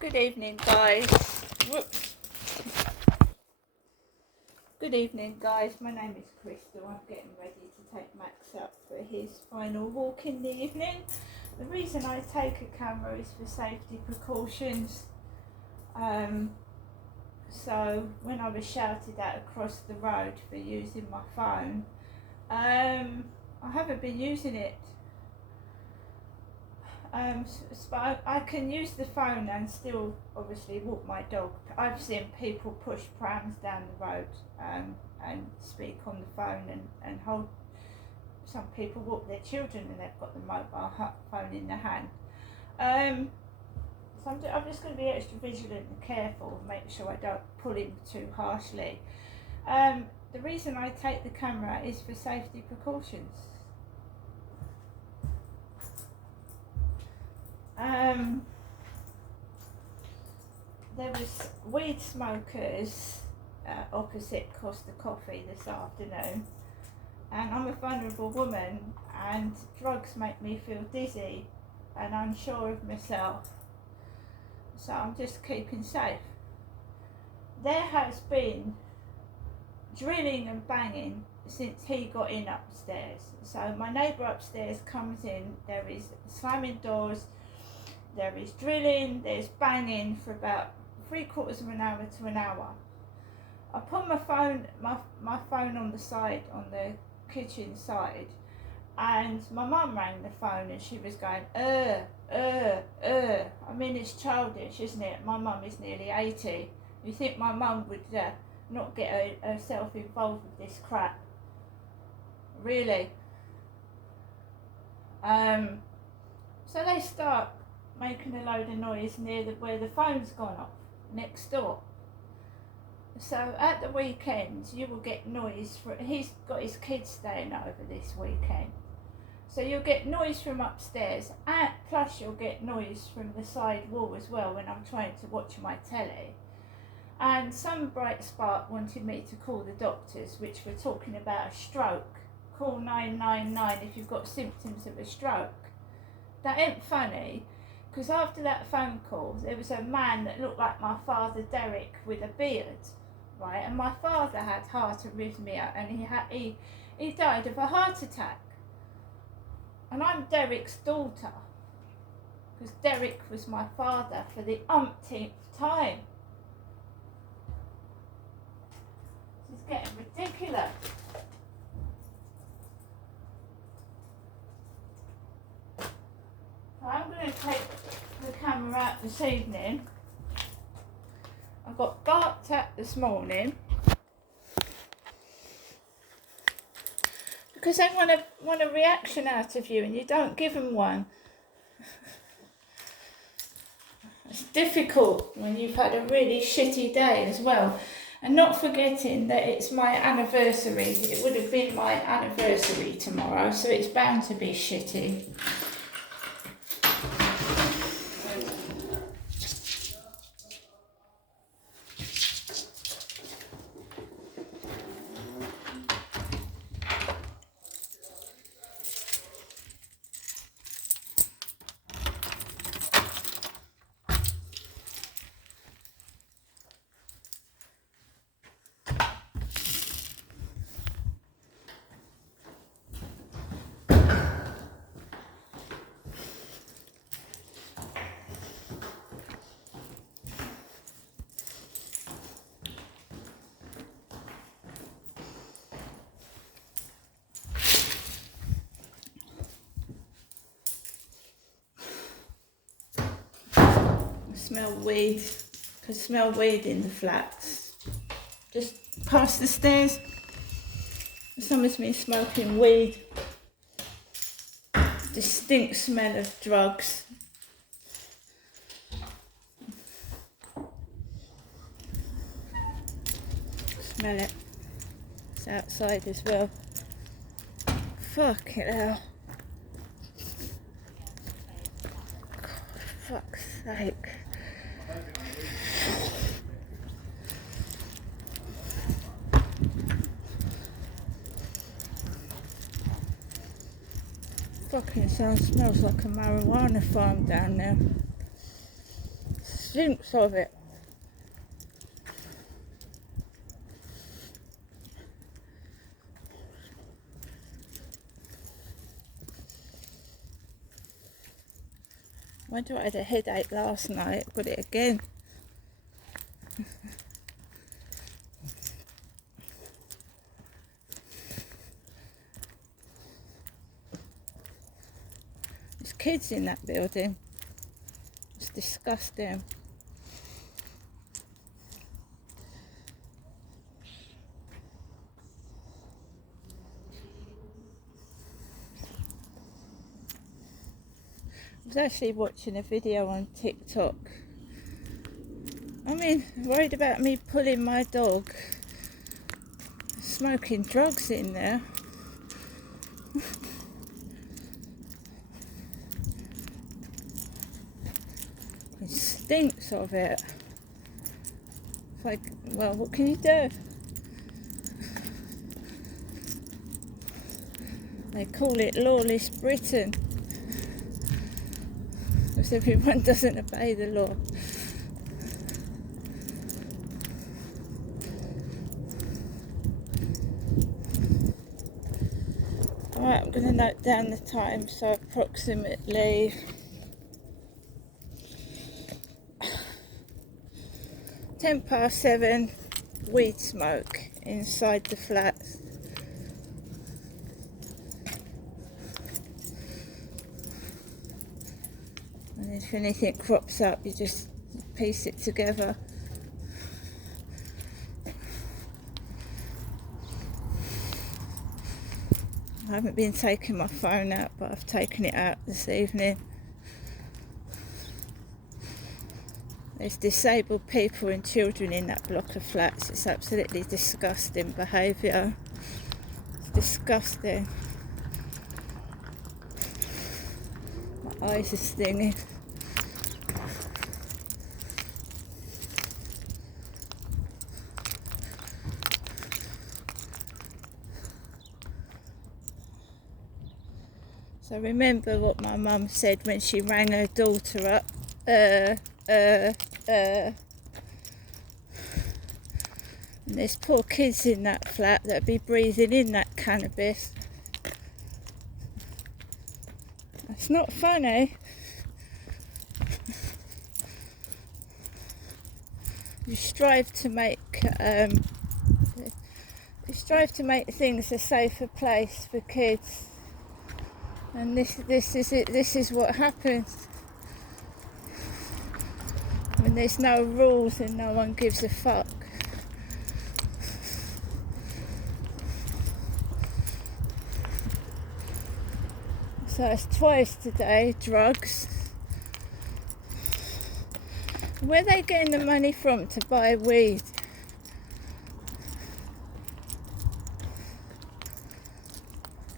Good evening, guys. Whoops. Good evening, guys. My name is Crystal. I'm getting ready to take Max up for his final walk in the evening. The reason I take a camera is for safety precautions. So when I was shouted at across the road for using my phone, I haven't been using it. But I can use the phone and still obviously walk my dog. I've seen people push prams down the road and speak on the phone and hold. Some people walk their children and they've got the mobile phone in their hand. So I'm just going to be extra vigilant and careful, make sure I don't pull him too harshly. The reason I take the camera is for safety precautions. There was weed smokers opposite Costa Coffee this afternoon, and I'm a vulnerable woman and drugs make me feel dizzy and unsure of myself, so I'm just keeping safe. There has been drilling and banging since he got in upstairs. So my neighbour upstairs comes in, there is slamming doors, there is drilling, there's banging for about 3/4 of an hour to an hour. I put my phone on the side, on the kitchen side, and my mum rang the phone and she was going, I mean, it's childish, isn't it? My mum is nearly 80. You think my mum would not get herself involved with this crap? Really? So they start making a load of noise near where the phone's gone off, next door. So at the weekends you will get noise he's got his kids staying over this weekend. So you'll get noise from upstairs, and plus you'll get noise from the side wall as well when I'm trying to watch my telly. And some bright spark wanted me to call the doctors, which were talking about a stroke. Call 999 if you've got symptoms of a stroke. That ain't funny, because after that phone call there was a man that looked like my father Derek with a beard, right? And my father had heart arrhythmia and he died of a heart attack. And I'm Derek's daughter, because Derek was my father for the umpteenth time. This is getting ridiculous. So I'm going to take the camera out this evening. I got barked at this morning because they want a reaction out of you and you don't give them one. It's difficult when you've had a really shitty day as well. And not forgetting that it's my anniversary. It would have been my anniversary tomorrow, so it's bound to be shitty. Smell weed. Can smell weed in the flats. Just past the stairs. Someone's been smoking weed. Distinct smell of drugs. Smell it. It's outside as well. Fucking hell. God, fuck's sake. Fucking smells like a marijuana farm down there. It's stinks of it. Wonder I had a headache last night, got it again. There's kids in that building. It's disgusting. I was actually watching a video on TikTok. I mean, worried about me pulling my dog, smoking drugs in there. It stinks of it. It's like, well, what can you do? They call it lawless Britain, because everyone doesn't obey the law. Alright, I'm going to note down the time, so approximately 7:10 weed smoke inside the flats. And if anything crops up, you just piece it together. I haven't been taking my phone out, but I've taken it out this evening. There's disabled people and children in that block of flats. It's absolutely disgusting behaviour. It's disgusting. My eyes are stinging. So remember what my mum said when she rang her daughter up. And there's poor kids in that flat that'd be breathing in that cannabis. It's not funny. You strive to make things a safer place for kids. And this is it. This is what happens when there's no rules and no one gives a fuck. So it's twice today, drugs. Where are they getting the money from to buy weed?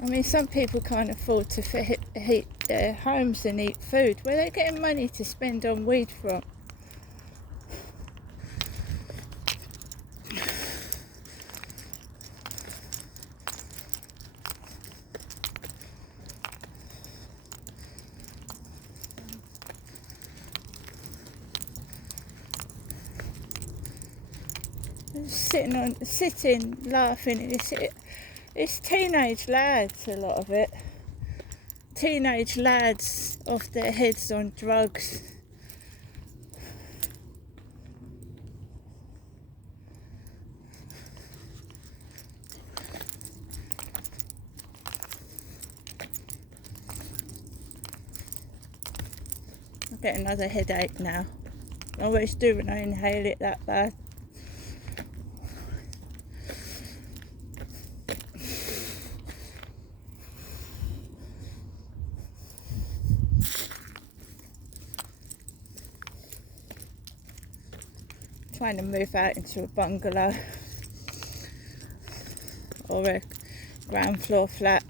I mean, some people can't afford to heat their homes and eat food. Where are they getting money to spend on weed from? Sitting, laughing. It's teenage lads, a lot of it. Teenage lads off their heads on drugs. I get another headache now. I always do when I inhale it that bad. Trying to move out into a bungalow or a ground floor flat.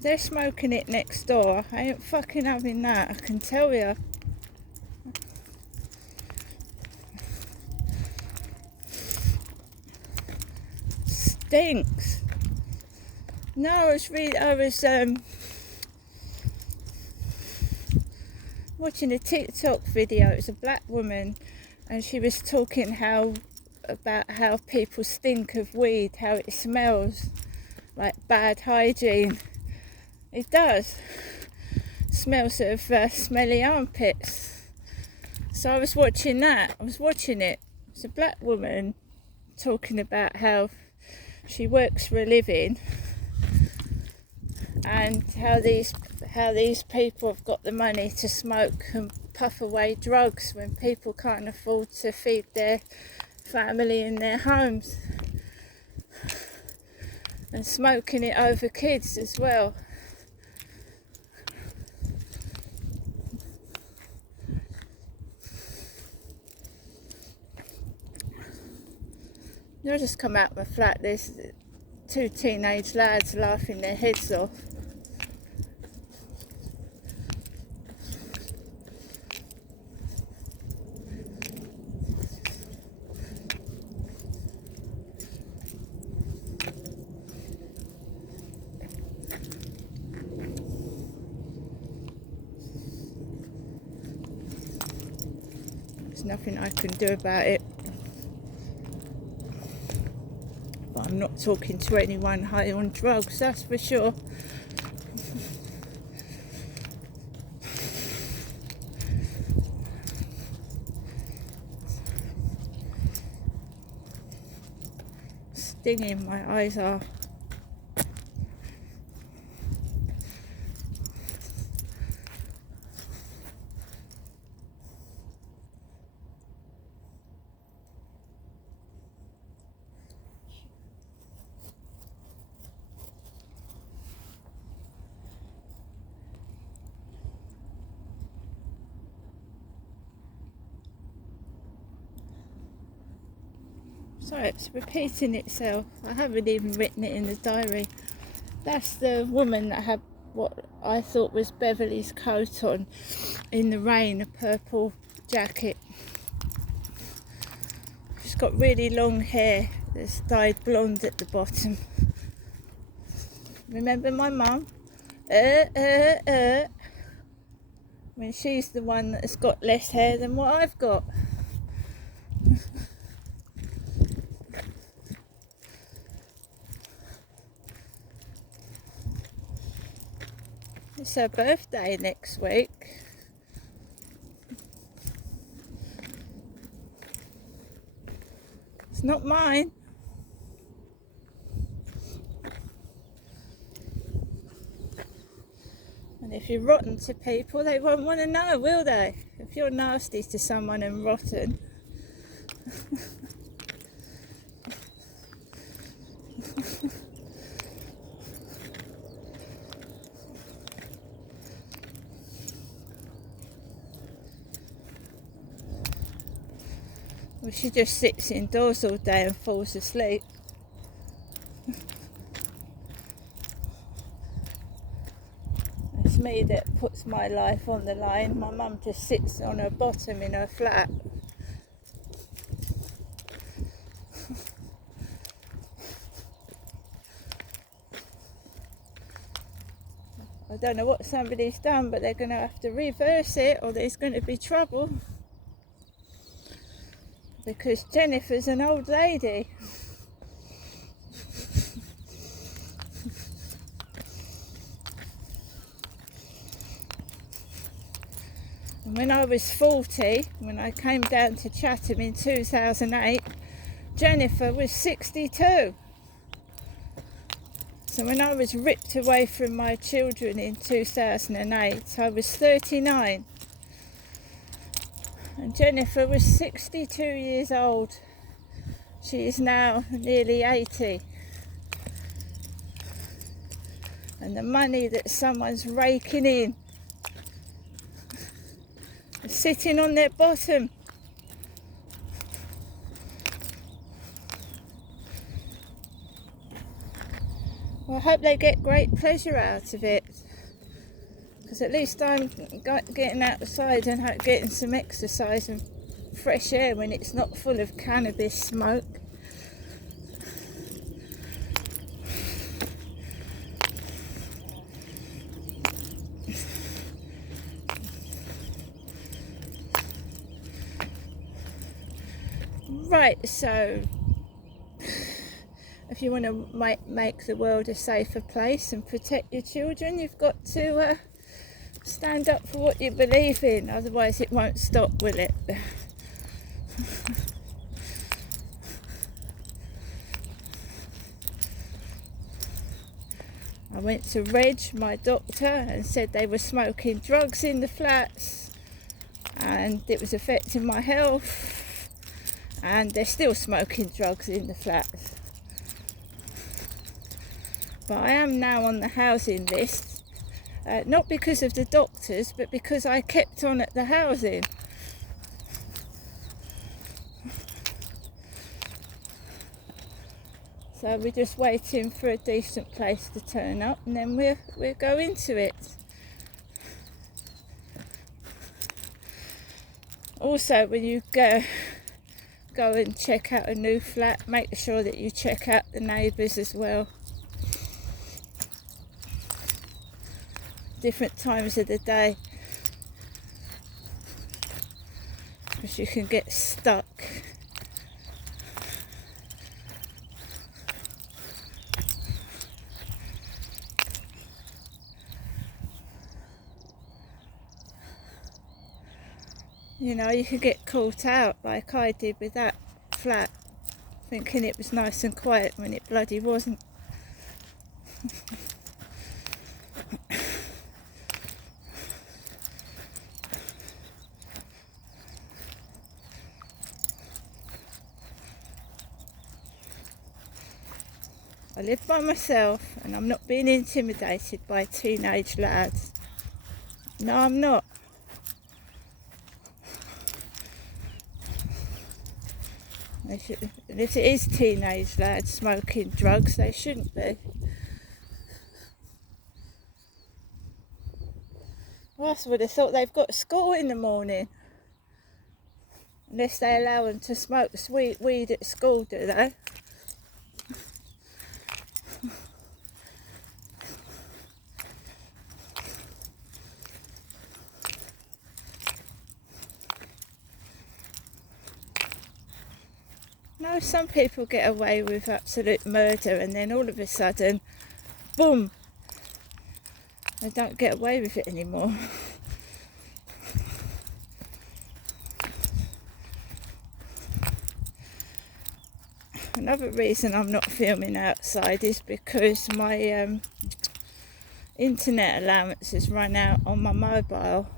They're smoking it next door. I ain't fucking having that, I can tell you. stinks. No, I was watching a TikTok video. It was a black woman, and she was talking about how people stink of weed, how it smells like bad hygiene. It does. Smells of smelly armpits. So I was watching that. It's a black woman talking about how she works for a living and how these people have got the money to smoke and puff away drugs when people can't afford to feed their family in their homes, and smoking it over kids as well. I just come out of my flat, there's 2 teenage lads laughing their heads off. There's nothing I can do about it. But I'm not talking to anyone high on drugs, that's for sure. Stinging, my eyes are. So it's repeating itself. I haven't even written it in the diary. That's the woman that had what I thought was Beverly's coat on in the rain, a purple jacket. She's got really long hair that's dyed blonde at the bottom. Remember my mum? I mean, she's the one that's got less hair than what I've got. It's her birthday next week. It's not mine. And if you're rotten to people, they won't want to know, will they? If you're nasty to someone and rotten. Well, she just sits indoors all day and falls asleep. It's me that puts my life on the line. My mum just sits on her bottom in her flat. I don't know what somebody's done, but they're going to have to reverse it or there's going to be trouble. Because Jennifer's an old lady. And when I was 40, when I came down to Chatham in 2008, Jennifer was 62. So when I was ripped away from my children in 2008, I was 39. And Jennifer was 62 years old. She is now nearly 80. And the money that someone's raking in is sitting on their bottom. Well, I hope they get great pleasure out of it. Because at least I'm getting outside and getting some exercise and fresh air when it's not full of cannabis smoke. Right, so if you want to make the world a safer place and protect your children, you've got to stand up for what you believe in, otherwise it won't stop, will it? I went to Reg, my doctor, and said they were smoking drugs in the flats and it was affecting my health, and they're still smoking drugs in the flats. But I am now on the housing list, not because of the doctors, but because I kept on at the housing. So we're just waiting for a decent place to turn up, and then we'll go into it. Also, when you go and check out a new flat, make sure that you check out the neighbours as well. Different times of the day, because you can get stuck. You know, you could get caught out like I did with that flat, thinking it was nice and quiet when it bloody wasn't. I live by myself and I'm not being intimidated by teenage lads. No, I'm not. And if it is teenage lads smoking drugs, they shouldn't be. Well, I would have thought they've got school in the morning. Unless they allow them to smoke sweet weed at school, do they? No, some people get away with absolute murder and then all of a sudden, boom, they don't get away with it anymore. Another reason I'm not filming outside is because my internet allowance has run out on my mobile.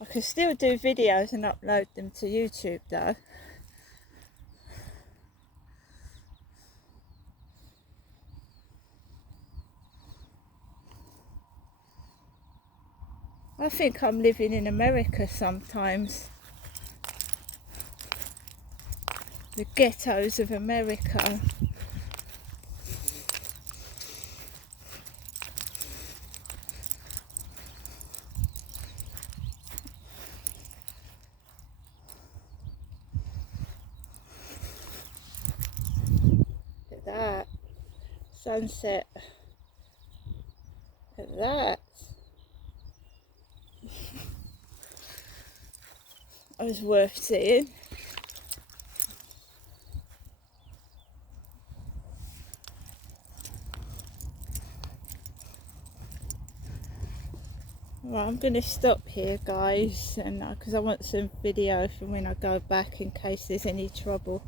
I can still do videos and upload them to YouTube though. I think I'm living in America sometimes. The ghettos of America. Look at that sunset. Look at that. That was worth seeing. Right, I'm going to stop here, guys, and because I want some video for when I go back in case there's any trouble.